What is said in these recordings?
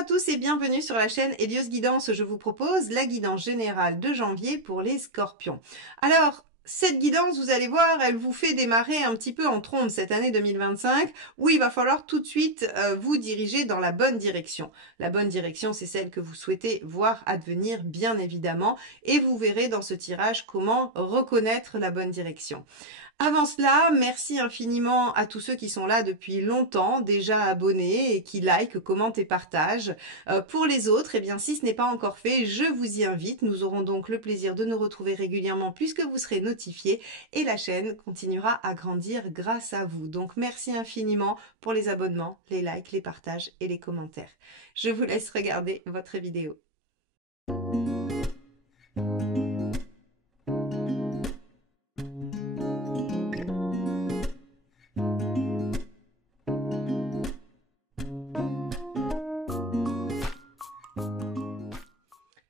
à tous et bienvenue sur la chaîne Hélios Guidance. Je vous propose la guidance générale de janvier pour les scorpions. Alors, cette guidance, vous allez voir, elle vous fait démarrer un petit peu en trombe cette année 2025 où il va falloir tout de suite vous diriger dans la bonne direction. La bonne direction, c'est celle que vous souhaitez voir advenir, bien évidemment, et vous verrez dans ce tirage comment reconnaître la bonne direction. Avant cela, merci infiniment à tous ceux qui sont là depuis longtemps, déjà abonnés et qui like, commentent et partagent. Pour les autres, eh bien, si ce n'est pas encore fait, je vous y invite. Nous aurons donc le plaisir de nous retrouver régulièrement puisque vous serez notifiés et la chaîne continuera à grandir grâce à vous. Donc, merci infiniment pour les abonnements, les likes, les partages et les commentaires. Je vous laisse regarder votre vidéo.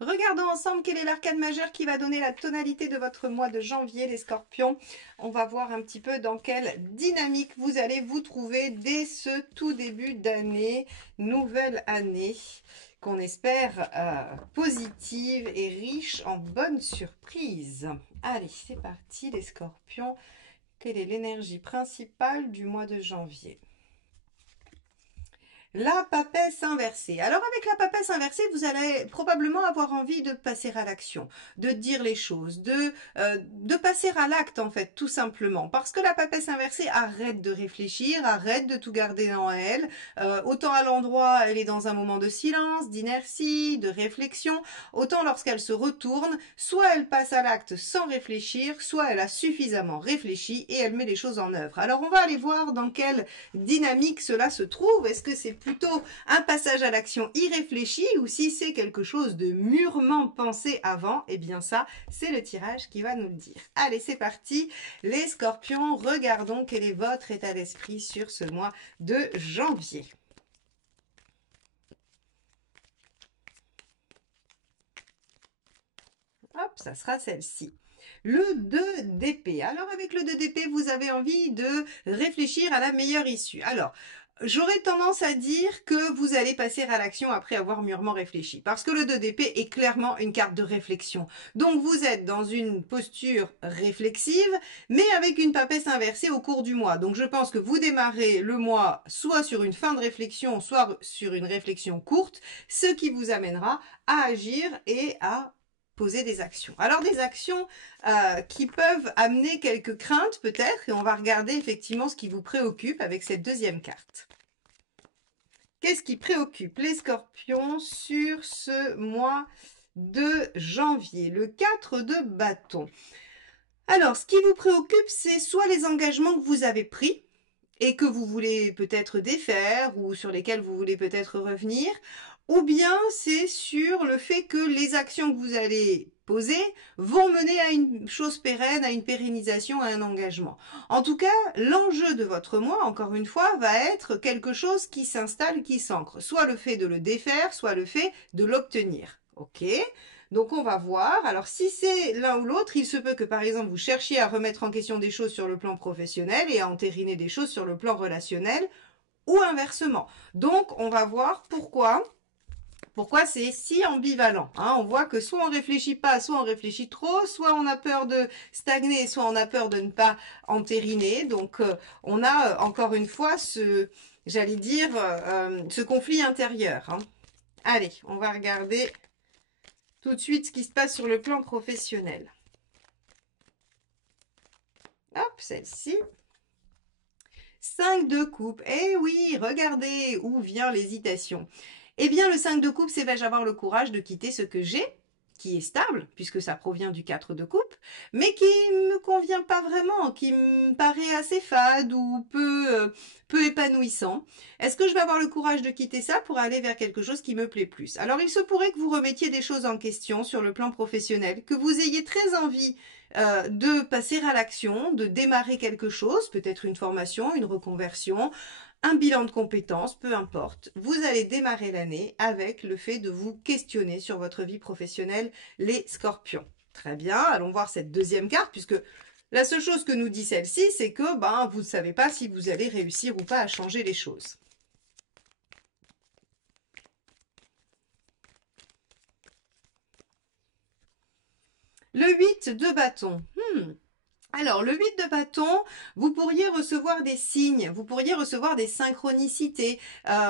Regardons ensemble quel est l'arcane majeur qui va donner la tonalité de votre mois de janvier, les scorpions. On va voir un petit peu dans quelle dynamique vous allez vous trouver dès ce tout début d'année, nouvelle année, qu'on espère positive et riche en bonnes surprises. Allez, c'est parti les scorpions. Quelle est l'énergie principale du mois de janvier ? La papesse inversée. Alors avec la papesse inversée, vous allez probablement avoir envie de passer à l'action, de dire les choses, de passer à l'acte en fait, tout simplement. Parce que la papesse inversée arrête de réfléchir, arrête de tout garder en elle. Autant à l'endroit, elle est dans un moment de silence, d'inertie, de réflexion. Autant lorsqu'elle se retourne, soit elle passe à l'acte sans réfléchir, soit elle a suffisamment réfléchi et elle met les choses en œuvre. Alors on va aller voir dans quelle dynamique cela se trouve. Est-ce que c'est plutôt un passage à l'action irréfléchi ou si c'est quelque chose de mûrement pensé avant? Eh bien ça, c'est le tirage qui va nous le dire. Allez, c'est parti. Les scorpions, regardons quel est votre état d'esprit sur ce mois de janvier. Hop, ça sera celle-ci. Le 2 d'épée. Alors avec le 2 d'épée, vous avez envie de réfléchir à la meilleure issue. Alors, j'aurais tendance à dire que vous allez passer à l'action après avoir mûrement réfléchi. Parce que le 2 d'épée est clairement une carte de réflexion. Donc vous êtes dans une posture réflexive, mais avec une papesse inversée au cours du mois. Donc je pense que vous démarrez le mois soit sur une fin de réflexion, soit sur une réflexion courte, ce qui vous amènera à agir et à poser des actions. Alors des actions qui peuvent amener quelques craintes peut-être, et on va regarder effectivement ce qui vous préoccupe avec cette deuxième carte. Qu'est-ce qui préoccupe les scorpions sur ce mois de janvier? Le 4 de bâton. Alors, ce qui vous préoccupe, c'est soit les engagements que vous avez pris et que vous voulez peut-être défaire ou sur lesquels vous voulez peut-être revenir, ou bien c'est sur le fait que les actions que vous allez poser vont mener à une chose pérenne, à une pérennisation, à un engagement. En tout cas, l'enjeu de votre mois, encore une fois, va être quelque chose qui s'installe, qui s'ancre. Soit le fait de le défaire, soit le fait de l'obtenir. Ok ? Donc on va voir. Alors si c'est l'un ou l'autre, il se peut que par exemple vous cherchiez à remettre en question des choses sur le plan professionnel et à entériner des choses sur le plan relationnel ou inversement. Donc on va voir pourquoi c'est si ambivalent. Hein, on voit que soit on réfléchit pas, soit on réfléchit trop, soit on a peur de stagner, soit on a peur de ne pas entériner. Donc on a encore une fois ce conflit intérieur. Hein. Allez, on va regarder tout de suite ce qui se passe sur le plan professionnel. Hop, celle-ci. 5 de coupe. Eh oui, regardez où vient l'hésitation. Eh bien, le 5 de coupe, c'est vais-je avoir le courage de quitter ce que j'ai, qui est stable, puisque ça provient du 4 de coupe, mais qui me convient pas vraiment, qui me paraît assez fade ou peu épanouissant. Est-ce que je vais avoir le courage de quitter ça pour aller vers quelque chose qui me plaît plus? Alors, il se pourrait que vous remettiez des choses en question sur le plan professionnel, que vous ayez très envie de passer à l'action, de démarrer quelque chose, peut-être une formation, une reconversion, un bilan de compétences, peu importe. Vous allez démarrer l'année avec le fait de vous questionner sur votre vie professionnelle, les scorpions. Très bien, allons voir cette deuxième carte, puisque la seule chose que nous dit celle-ci, c'est que vous ne savez pas si vous allez réussir ou pas à changer les choses. Le 8 de bâton. Alors, le 8 de bâton, vous pourriez recevoir des signes, vous pourriez recevoir des synchronicités,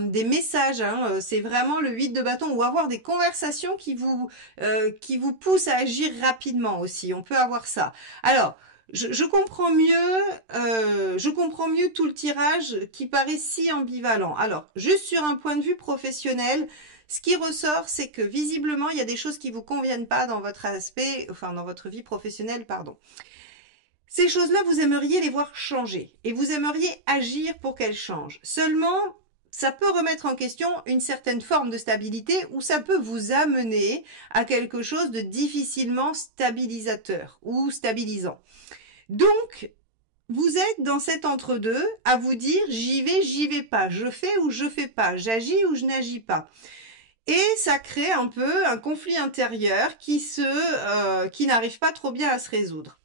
des messages, hein, c'est vraiment le 8 de bâton, ou avoir des conversations qui vous poussent à agir rapidement aussi, on peut avoir ça. Alors, je comprends mieux tout le tirage qui paraît si ambivalent. Alors, juste sur un point de vue professionnel, ce qui ressort, c'est que visiblement, il y a des choses qui vous conviennent pas dans votre aspect, enfin dans votre vie professionnelle, pardon. Ces choses-là, vous aimeriez les voir changer et vous aimeriez agir pour qu'elles changent. Seulement, ça peut remettre en question une certaine forme de stabilité ou ça peut vous amener à quelque chose de difficilement stabilisateur ou stabilisant. Donc, vous êtes dans cet entre-deux à vous dire j'y vais pas, je fais ou je fais pas, j'agis ou je n'agis pas. Et ça crée un peu un conflit intérieur qui n'arrive pas trop bien à se résoudre.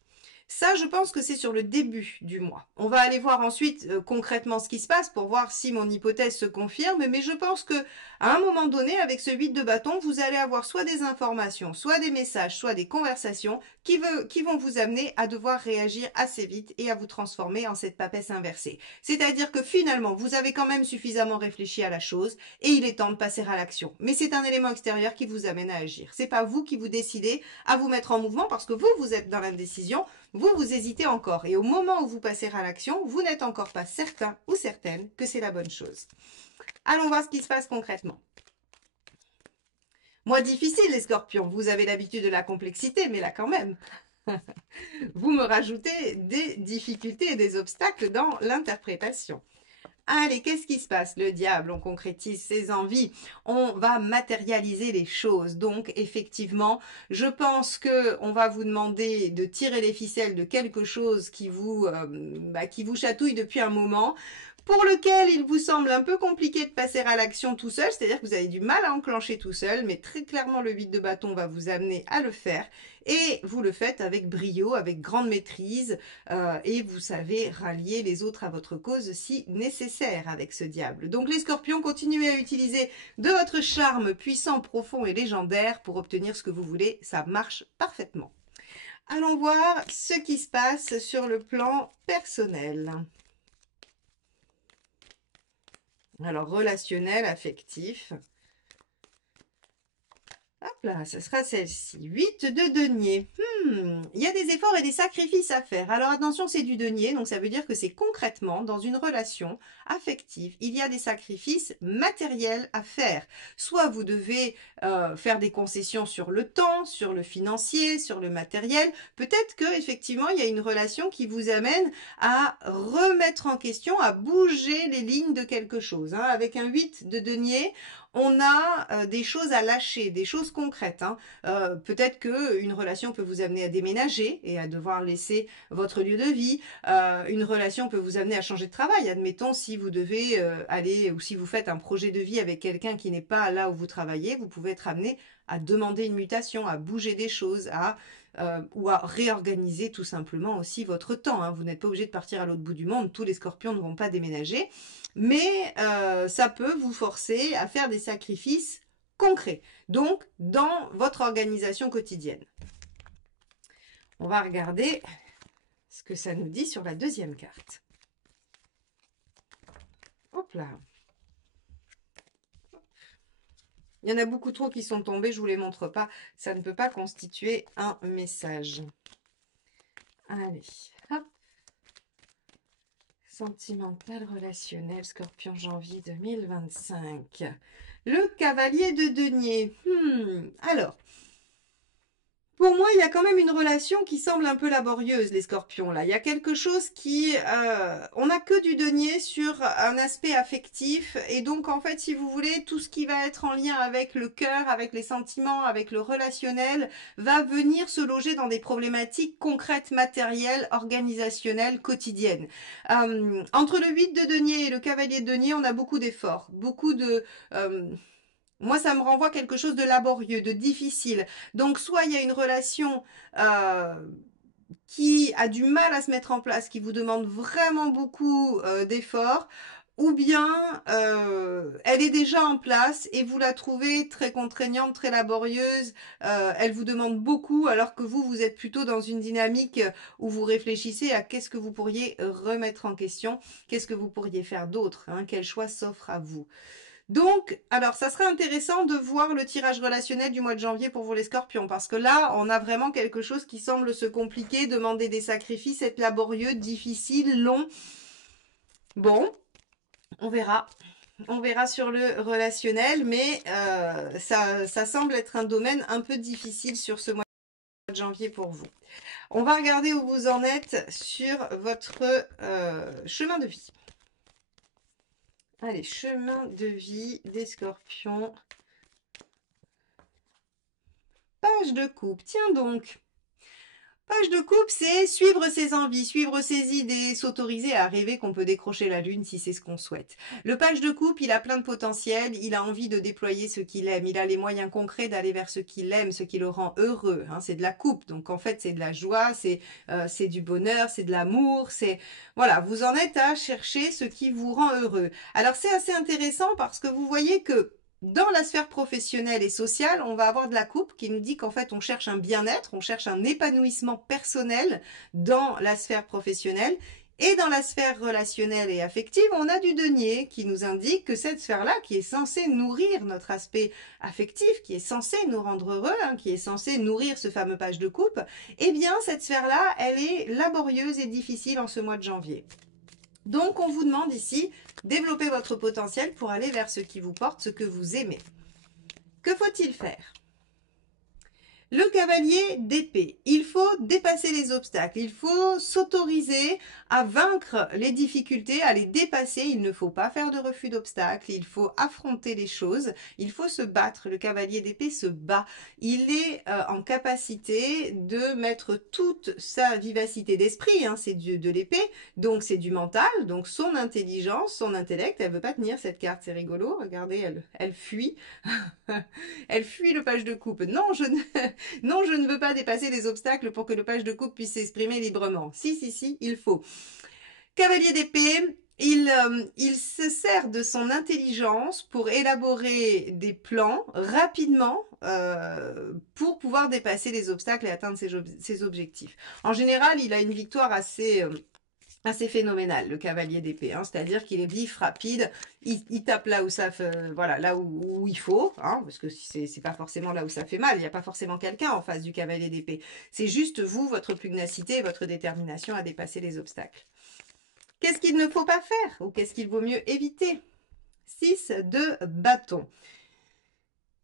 Ça, je pense que c'est sur le début du mois. On va aller voir ensuite concrètement ce qui se passe pour voir si mon hypothèse se confirme, mais je pense que à un moment donné, avec ce 8 de bâton, vous allez avoir soit des informations, soit des messages, soit des conversations qui vont vous amener à devoir réagir assez vite et à vous transformer en cette papesse inversée. C'est-à-dire que finalement, vous avez quand même suffisamment réfléchi à la chose et il est temps de passer à l'action. Mais c'est un élément extérieur qui vous amène à agir. C'est pas vous qui vous décidez à vous mettre en mouvement parce que vous êtes dans l'indécision. Vous hésitez encore et au moment où vous passez à l'action, vous n'êtes encore pas certain ou certaine que c'est la bonne chose. Allons voir ce qui se passe concrètement. Moi, difficile les scorpions, vous avez l'habitude de la complexité, mais là quand même, vous me rajoutez des difficultés et des obstacles dans l'interprétation. Allez, qu'est-ce qui se passe? Le diable, on concrétise ses envies, on va matérialiser les choses. Donc, effectivement, je pense que on va vous demander de tirer les ficelles de quelque chose qui vous chatouille depuis un moment, pour lequel il vous semble un peu compliqué de passer à l'action tout seul, c'est-à-dire que vous avez du mal à enclencher tout seul, mais très clairement le 8 de bâton va vous amener à le faire, et vous le faites avec brio, avec grande maîtrise, et vous savez rallier les autres à votre cause si nécessaire avec ce diable. Donc les scorpions, continuez à utiliser de votre charme puissant, profond et légendaire pour obtenir ce que vous voulez, ça marche parfaitement. Allons voir ce qui se passe sur le plan personnel. Alors, relationnel, affectif. Hop là, ce sera celle-ci. 8 de denier. Il y a des efforts et des sacrifices à faire. Alors attention, c'est du denier, donc ça veut dire que c'est concrètement dans une relation affective. Il y a des sacrifices matériels à faire. Soit vous devez faire des concessions sur le temps, sur le financier, sur le matériel. Peut-être que effectivement, il y a une relation qui vous amène à remettre en question, à bouger les lignes de quelque chose. Hein. Avec un 8 de denier, on a des choses à lâcher, des choses concrètes. Hein. Peut-être qu'une relation peut vous amener à déménager et à devoir laisser votre lieu de vie. Une relation peut vous amener à changer de travail. Admettons, si vous devez aller ou si vous faites un projet de vie avec quelqu'un qui n'est pas là où vous travaillez, vous pouvez être amené à demander une mutation, à bouger des choses, ou à réorganiser tout simplement aussi votre temps. Hein. Vous n'êtes pas obligé de partir à l'autre bout du monde. Tous les scorpions ne vont pas déménager. Mais ça peut vous forcer à faire des sacrifices concrets, donc dans votre organisation quotidienne. On va regarder ce que ça nous dit sur la deuxième carte. Hop là. Il y en a beaucoup trop qui sont tombés, je ne vous les montre pas. Ça ne peut pas constituer un message. Allez, hop. Sentimental, relationnel, Scorpion, janvier 2025. Le cavalier de denier. Alors, pour moi, il y a quand même une relation qui semble un peu laborieuse, les scorpions, là. Il y a quelque chose qui... on n'a que du denier sur un aspect affectif. Et donc, en fait, si vous voulez, tout ce qui va être en lien avec le cœur, avec les sentiments, avec le relationnel, va venir se loger dans des problématiques concrètes, matérielles, organisationnelles, quotidiennes. Entre le 8 de denier et le cavalier de denier, on a beaucoup d'efforts, beaucoup de... moi, ça me renvoie quelque chose de laborieux, de difficile. Donc, soit il y a une relation qui a du mal à se mettre en place, qui vous demande vraiment beaucoup d'efforts, ou bien elle est déjà en place et vous la trouvez très contraignante, très laborieuse, elle vous demande beaucoup alors que vous êtes plutôt dans une dynamique où vous réfléchissez à qu'est-ce que vous pourriez remettre en question, qu'est-ce que vous pourriez faire d'autre, hein, quel choix s'offre à vous. Donc, alors, ça serait intéressant de voir le tirage relationnel du mois de janvier pour vous les scorpions, parce que là, on a vraiment quelque chose qui semble se compliquer, demander des sacrifices, être laborieux, difficile, long. Bon, on verra. On verra sur le relationnel, mais ça semble être un domaine un peu difficile sur ce mois de janvier pour vous. On va regarder où vous en êtes sur votre chemin de vie. Allez, chemin de vie des scorpions. Page de coupe. Tiens donc. Page de coupe, c'est suivre ses envies, suivre ses idées, s'autoriser à rêver qu'on peut décrocher la lune si c'est ce qu'on souhaite. Le page de coupe, il a plein de potentiel, il a envie de déployer ce qu'il aime, il a les moyens concrets d'aller vers ce qu'il aime, ce qui le rend heureux. Hein, c'est de la coupe, donc en fait c'est de la joie, c'est du bonheur, c'est de l'amour, c'est voilà, vous en êtes à chercher ce qui vous rend heureux. Alors c'est assez intéressant parce que vous voyez que dans la sphère professionnelle et sociale, on va avoir de la coupe qui nous dit qu'en fait, on cherche un bien-être, on cherche un épanouissement personnel dans la sphère professionnelle. Et dans la sphère relationnelle et affective, on a du denier qui nous indique que cette sphère-là, qui est censée nourrir notre aspect affectif, qui est censée nous rendre heureux, hein, qui est censée nourrir ce fameux page de coupe, eh bien, cette sphère-là, elle est laborieuse et difficile en ce mois de janvier. Donc, on vous demande ici, développez votre potentiel pour aller vers ce qui vous porte, ce que vous aimez. Que faut-il faire ? Le cavalier d'épée, il faut dépasser les obstacles, il faut s'autoriser à vaincre les difficultés, à les dépasser, il ne faut pas faire de refus d'obstacles, il faut affronter les choses, il faut se battre, le cavalier d'épée se bat, il est en capacité de mettre toute sa vivacité d'esprit, hein, c'est de l'épée, donc c'est du mental, donc son intelligence, son intellect, elle ne veut pas tenir cette carte, c'est rigolo, regardez, elle fuit, elle fuit le page de coupe, non non, je ne veux pas dépasser les obstacles pour que le page de coupe puisse s'exprimer librement. Si, il faut. Cavalier d'épée, il se sert de son intelligence pour élaborer des plans rapidement pour pouvoir dépasser les obstacles et atteindre ses objectifs. En général, il a une victoire assez phénoménal, le cavalier d'épée, hein, c'est-à-dire qu'il est vif, rapide, il tape là où ça fait, voilà, là où il faut, hein, parce que c'est pas forcément là où ça fait mal, il n'y a pas forcément quelqu'un en face du cavalier d'épée, c'est juste vous, votre pugnacité et votre détermination à dépasser les obstacles. Qu'est-ce qu'il ne faut pas faire ou qu'est-ce qu'il vaut mieux éviter? 6 de bâton.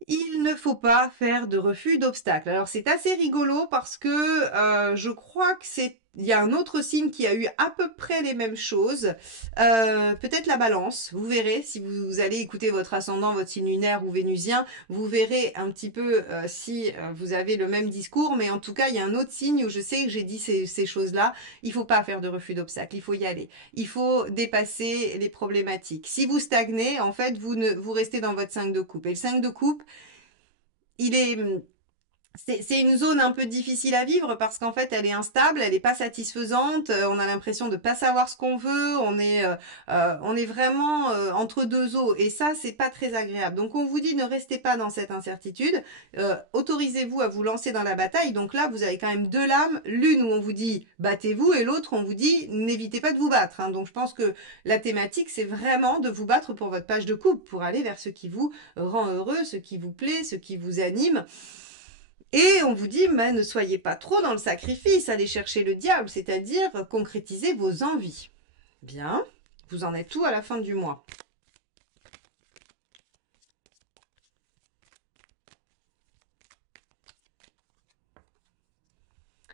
Il ne faut pas faire de refus d'obstacles. Alors c'est assez rigolo parce que je crois que il y a un autre signe qui a eu à peu près les mêmes choses. Peut-être la balance. Vous verrez si vous allez écouter votre ascendant, votre signe lunaire ou vénusien, vous verrez un petit peu si vous avez le même discours. Mais en tout cas, il y a un autre signe où je sais que j'ai dit ces choses-là. Il ne faut pas faire de refus d'obstacles. Il faut y aller. Il faut dépasser les problématiques. Si vous stagnez, en fait, vous restez dans votre 5 de coupe. Et le 5 de coupe, c'est une zone un peu difficile à vivre parce qu'en fait elle est instable, elle n'est pas satisfaisante, on a l'impression de pas savoir ce qu'on veut, on est vraiment entre deux eaux et ça c'est pas très agréable. Donc on vous dit ne restez pas dans cette incertitude, autorisez-vous à vous lancer dans la bataille. Donc là vous avez quand même deux lames, l'une où on vous dit battez-vous et l'autre on vous dit n'évitez pas de vous battre. Hein. Donc je pense que la thématique c'est vraiment de vous battre pour votre page de coupe, pour aller vers ce qui vous rend heureux, ce qui vous plaît, ce qui vous anime. Et on vous dit, mais ne soyez pas trop dans le sacrifice, allez chercher le diable, c'est-à-dire concrétiser vos envies. Bien, vous en êtes où à la fin du mois?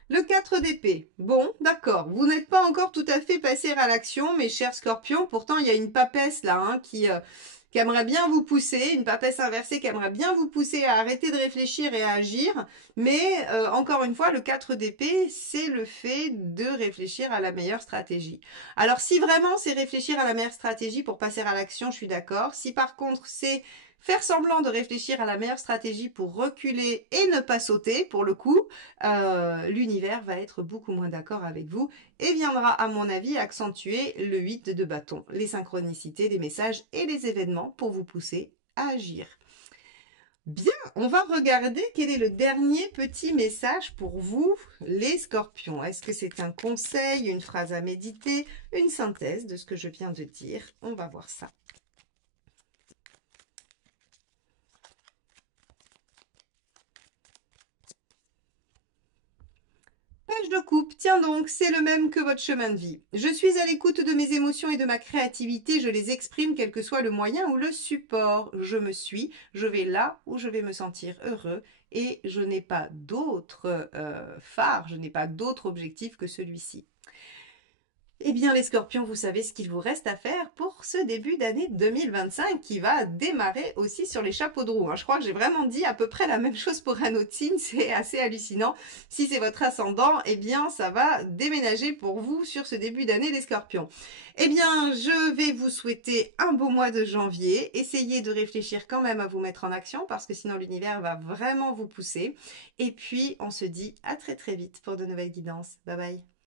Le 4 d'épée. Bon, d'accord. Vous n'êtes pas encore tout à fait passé à l'action, mes chers scorpions. Pourtant, il y a une papesse là hein, qui aimerait bien vous pousser, une papesse inversée qui aimerait bien vous pousser à arrêter de réfléchir et à agir. Mais encore une fois, le 4 d'épée, c'est le fait de réfléchir à la meilleure stratégie. Alors si vraiment c'est réfléchir à la meilleure stratégie pour passer à l'action, je suis d'accord. Si par contre c'est faire semblant de réfléchir à la meilleure stratégie pour reculer et ne pas sauter, pour le coup, l'univers va être beaucoup moins d'accord avec vous et viendra, à mon avis, accentuer le 8 de bâton, les synchronicités, les messages et les événements pour vous pousser à agir. Bien, on va regarder quel est le dernier petit message pour vous, les scorpions. Est-ce que c'est un conseil, une phrase à méditer, une synthèse de ce que je viens de dire? On va voir ça. Page de coupe, tiens donc, c'est le même que votre chemin de vie. Je suis à l'écoute de mes émotions et de ma créativité, je les exprime quel que soit le moyen ou le support. Je me suis, je vais là où je vais me sentir heureux et je n'ai pas d'autre phare, je n'ai pas d'autre objectif que celui-ci. Eh bien les scorpions, vous savez ce qu'il vous reste à faire pour ce début d'année 2025 qui va démarrer aussi sur les chapeaux de roue. Je crois que j'ai vraiment dit à peu près la même chose pour un autre signe, c'est assez hallucinant. Si c'est votre ascendant, eh bien ça va déménager pour vous sur ce début d'année les scorpions. Eh bien je vais vous souhaiter un beau mois de janvier. Essayez de réfléchir quand même à vous mettre en action parce que sinon l'univers va vraiment vous pousser. Et puis on se dit à très très vite pour de nouvelles guidances. Bye bye.